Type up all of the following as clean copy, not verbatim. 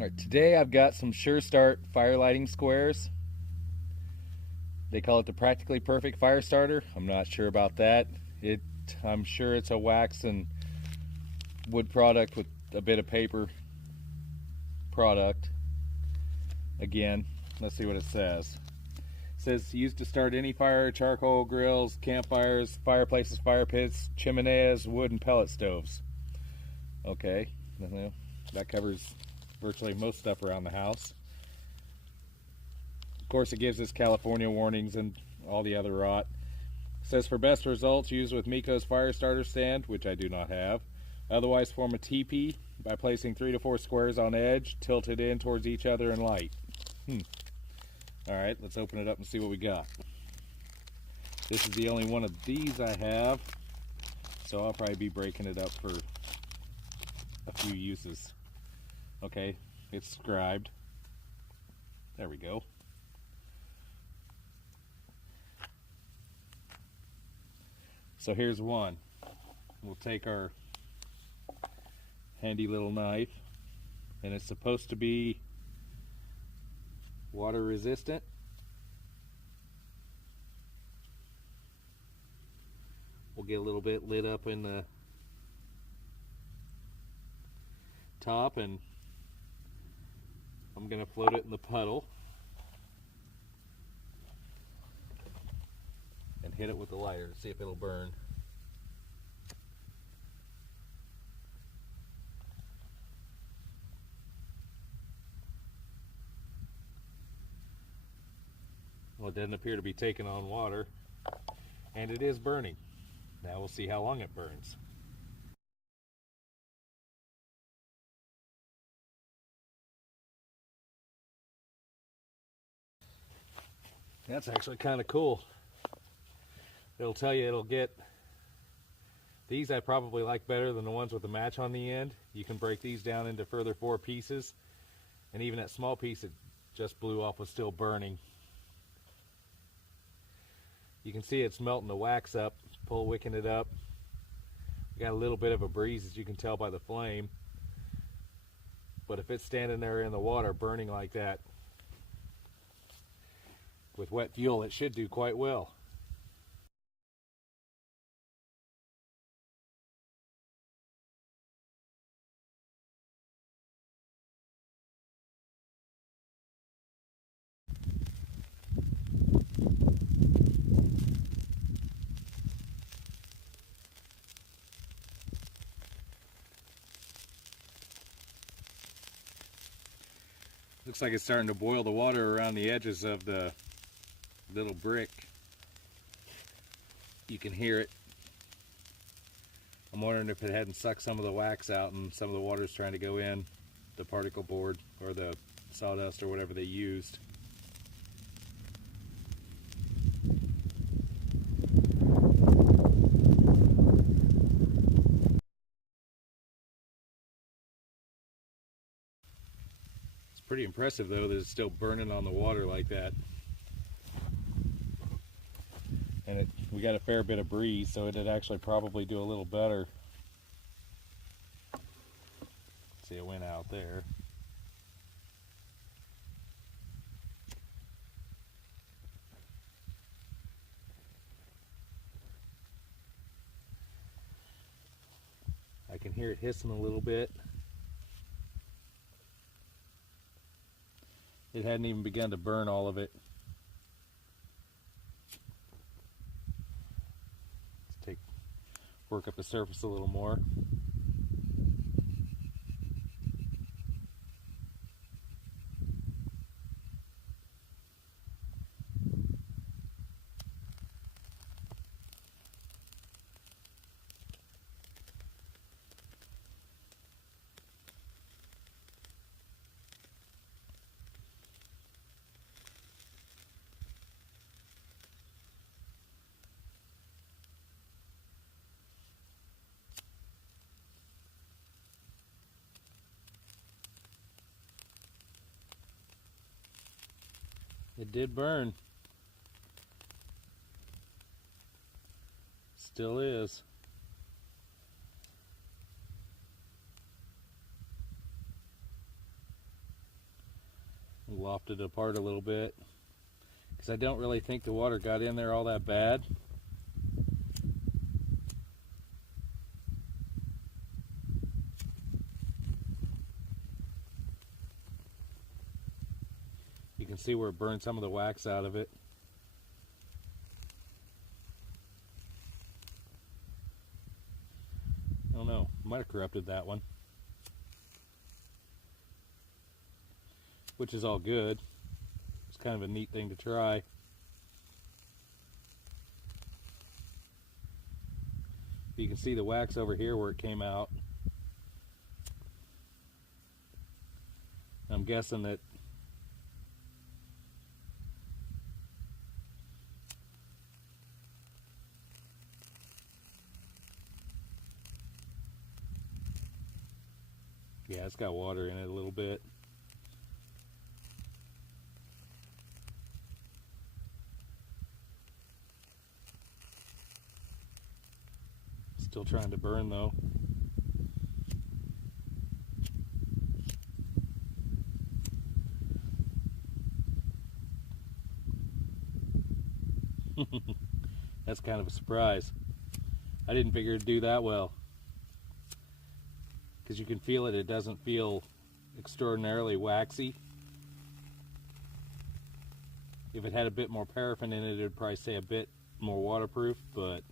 Alright, today I've got some Sure Start fire lighting squares. They call it the Practically Perfect Firestarter. I'm not sure about that. I'm sure it's a wax and wood product with a bit of paper product. Again, let's see what it says. It says used to start any fire, charcoal grills, campfires, fireplaces, fire pits, chimeneas, wood and pellet stoves. Okay, that covers virtually most stuff around the house. Of course, it gives us California warnings and all the other rot. It says for best results, use with Miko's Firestarter stand, which I do not have. Otherwise, form a teepee by placing 3 to 4 squares on edge, tilted in towards each other and light. Alright, let's open it up and see what we got. This is the only one of these I have, so I'll probably be breaking it up for a few uses. Okay, it's scribed. There we go. So here's one. We'll take our handy little knife, and it's supposed to be water resistant. We'll get a little bit lit up in the top, and I'm going to float it in the puddle and hit it with the lighter to see if it'll burn. Well, it doesn't appear to be taking on water, and it is burning. Now we'll see how long it burns. That's actually kind of cool. It'll tell you it'll get, these I probably like better than the ones with the match on the end. You can break these down into further 4 pieces, and even that small piece it just blew off was still burning. You can see it's melting the wax up, pull wicking it up. We got a little bit of a breeze, as you can tell by the flame. But if it's standing there in the water burning like that, with wet fuel, it should do quite well. Looks like it's starting to boil the water around the edges of the little brick. You can hear it. I'm wondering if it hadn't sucked some of the wax out and some of the water's trying to go in the particle board or the sawdust or whatever they used. It's pretty impressive though that it's still burning on the water like that. And we got a fair bit of breeze, so it'd actually probably do a little better. See, it went out there. I can hear it hissing a little bit. It hadn't even begun to burn all of it. Work up the surface a little more. It did burn. Still is. lofted it apart a little bit because I don't really think the water got in there all that bad. You can see where it burned some of the wax out of it. I don't know, might have corrupted that one. Which is all good. It's kind of a neat thing to try. You can see the wax over here where it came out. I'm guessing that yeah, it's got water in it a little bit. Still trying to burn though. That's kind of a surprise. I didn't figure it'd do that well. Because you can feel it, it doesn't feel extraordinarily waxy. If it had a bit more paraffin in it, it'd probably say a bit more waterproof, but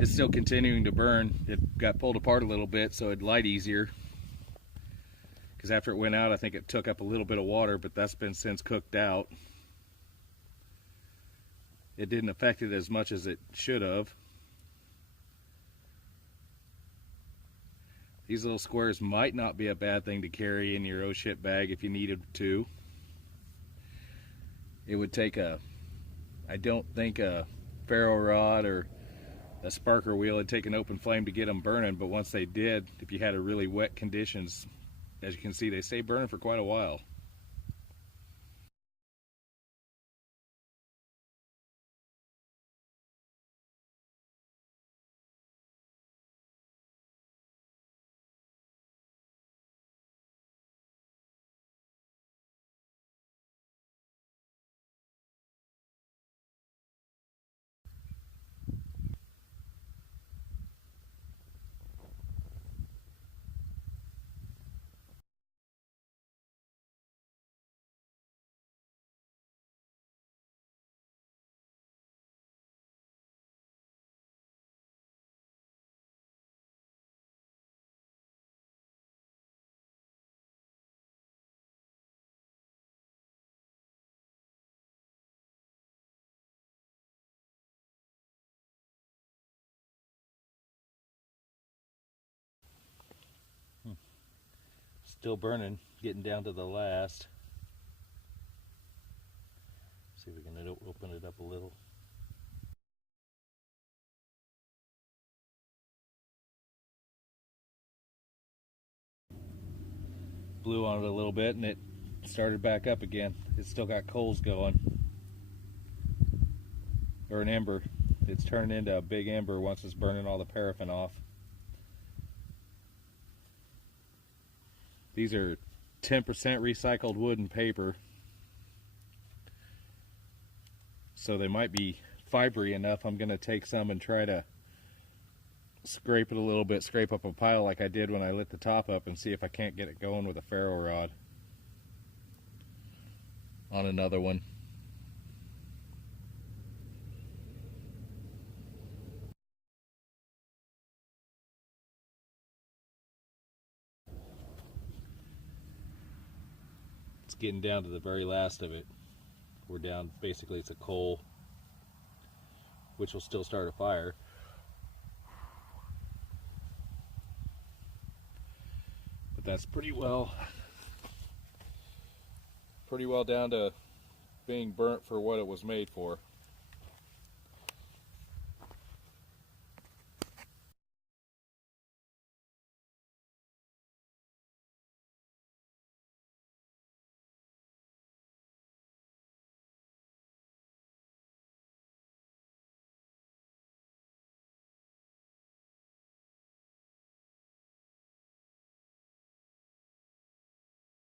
it's still continuing to burn. It got pulled apart a little bit so it'd light easier. Because after it went out, I think it took up a little bit of water, but that's been since cooked out. It didn't affect it as much as it should have. These little squares might not be a bad thing to carry in your oh shit bag if you needed to. It would take I don't think a ferro rod or a sparker wheel would take an open flame to get them burning, but once they did, if you had a really wet conditions, as you can see, they stay burning for quite a while. Still burning, getting down to the last. See if we can open it up a little. Blew on it a little bit and it started back up again. It's still got coals going. Or an ember. It's turning into a big ember once it's burning all the paraffin off. These are 10% recycled wood and paper. So they might be fibery enough. I'm going to take some and try to scrape it a little bit, scrape up a pile like I did when I lit the top up, and see if I can't get it going with a ferro rod on another one. It's getting down to the very last of it. We're down, basically it's a coal, which will still start a fire. But that's pretty well down to being burnt for what it was made for.